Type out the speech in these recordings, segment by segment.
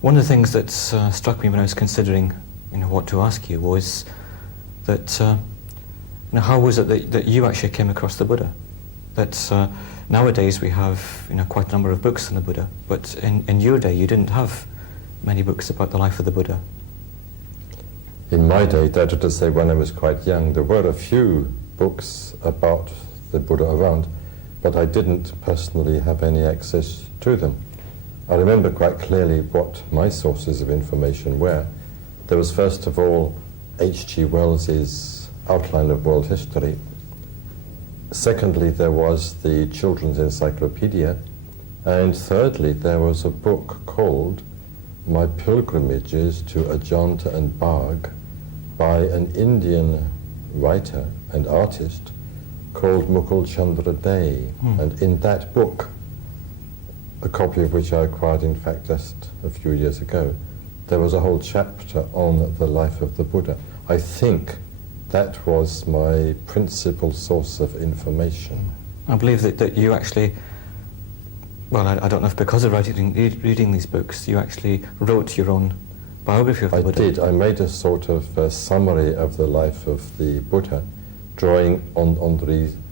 One of the things that struck me when I was considering, what to ask you was that, how was it that you actually came across the Buddha? That nowadays we have, quite a number of books on the Buddha, but in your day you didn't have many books about the life of the Buddha. In my day, that is to say when I was quite young, there were a few books about the Buddha around, but I didn't personally have any access to them. I remember quite clearly what my sources of information were. There was first of all H.G. Wells's Outline of World History. Secondly, there was the Children's Encyclopedia. And thirdly, there was a book called My Pilgrimages to Ajanta and Bagh by an Indian writer and artist called Mukul Chandra Day. And in that book, a copy of which I acquired in fact just a few years ago, there was a whole chapter on the life of the Buddha. I think that was my principal source of information. I believe that you actually, well, I don't know if because of reading these books, you actually wrote your own biography of the Buddha. I did. I made a sort of summary of the life of the Buddha, drawing on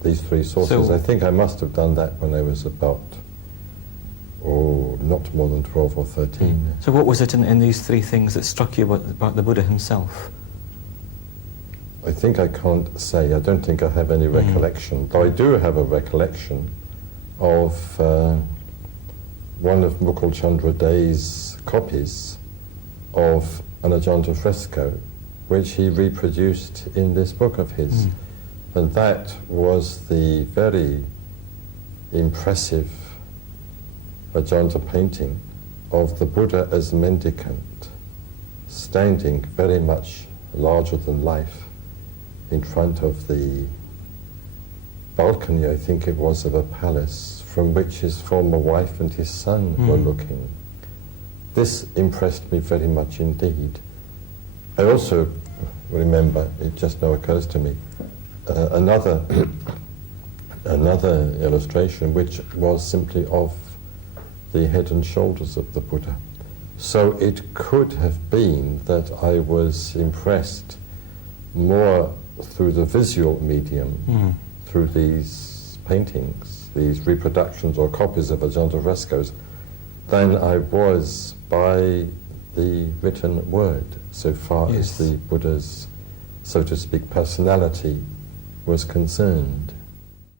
these three sources. So, I think I must have done that when I was about, not more than 12 or 13. So what was it in these three things that struck you about the Buddha himself? I think I can't say. I don't think I have any recollection. Though I do have a recollection of one of Mukul Chandra Day's copies of an Ajanta fresco, which he reproduced in this book of his. And that was the very impressive Ajanta painting of the Buddha as mendicant, standing very much larger than life in front of the balcony, I think it was, of a palace from which his former wife and his son were looking. This impressed me very much indeed. I also remember, it just now occurs to me, another illustration which was simply of the head and shoulders of the Buddha. So it could have been that I was impressed more through the visual medium, through these paintings, these reproductions or copies of Ajanta frescoes, than I was by the written word, so far as the Buddha's, so to speak, personality was concerned.